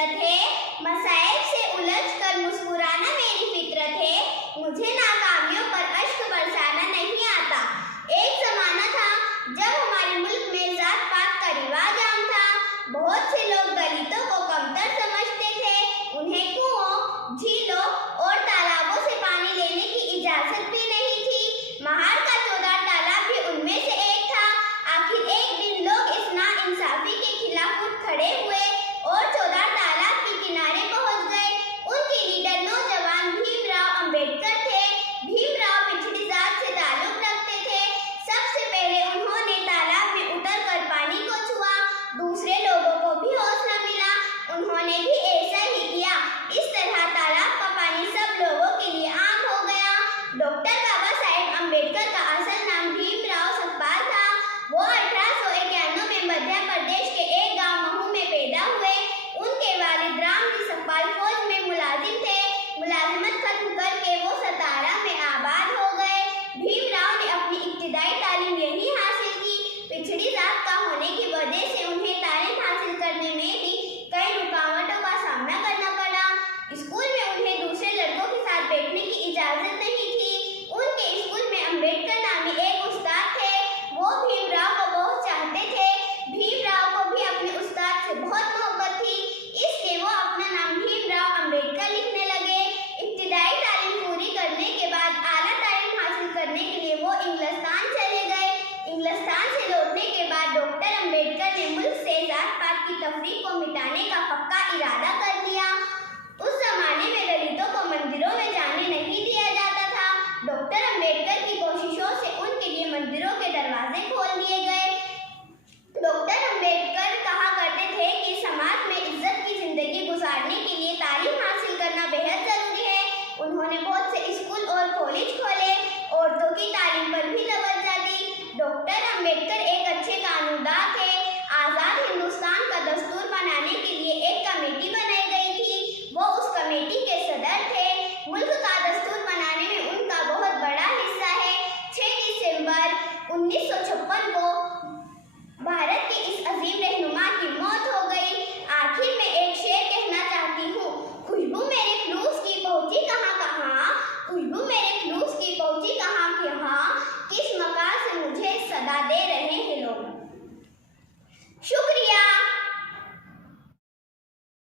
हिजरत है, मसाइब से उलझकर मुस्कुराना मेरी फितरत है, मुझे नाकामियों पर अश्क बरसाना नहीं आता। एक जमाना था जब हमारे मुल्क में जात पात का रिवाज आम था। बहुत से लोग दलितों को कमतर समझते थे, उन्हें कुओं, झीलों और तालाबों से पानी लेने की इजाजत भी नहीं थी। महार का चौधार तालाब भी उनमें से एक था। आखिर एक दिन लोग इस नाइंसाफी के खिलाफ उठ खड़े हुए और चौधार तालाब के किनारे पहुंच गए। उनके लीडर नौजवान भीमराव अंबेडकर थे। भीमराव पिछड़ी जात से ताल्लुक रखते थे। सबसे पहले उन्होंने तालाब में उतरकर पानी को छुआ। दूसरे लोगों को भी हौसला मिला, उन्होंने भी ऐसा ही किया। इस तरह तालाब का पानी सब लोगों के लिए आम हो गया। डॉक्टर बाबा साहेब अम्बेडकर का असल नाम भीमराव सकपाल था। वो 1891 में मध्य प्रदेश के एक गांव महू में पैदा हुए। उनके वालिद रामजी सकपाल फौज में मुलाजिम थे। मुलाजिमत खत्म करके वो 17 में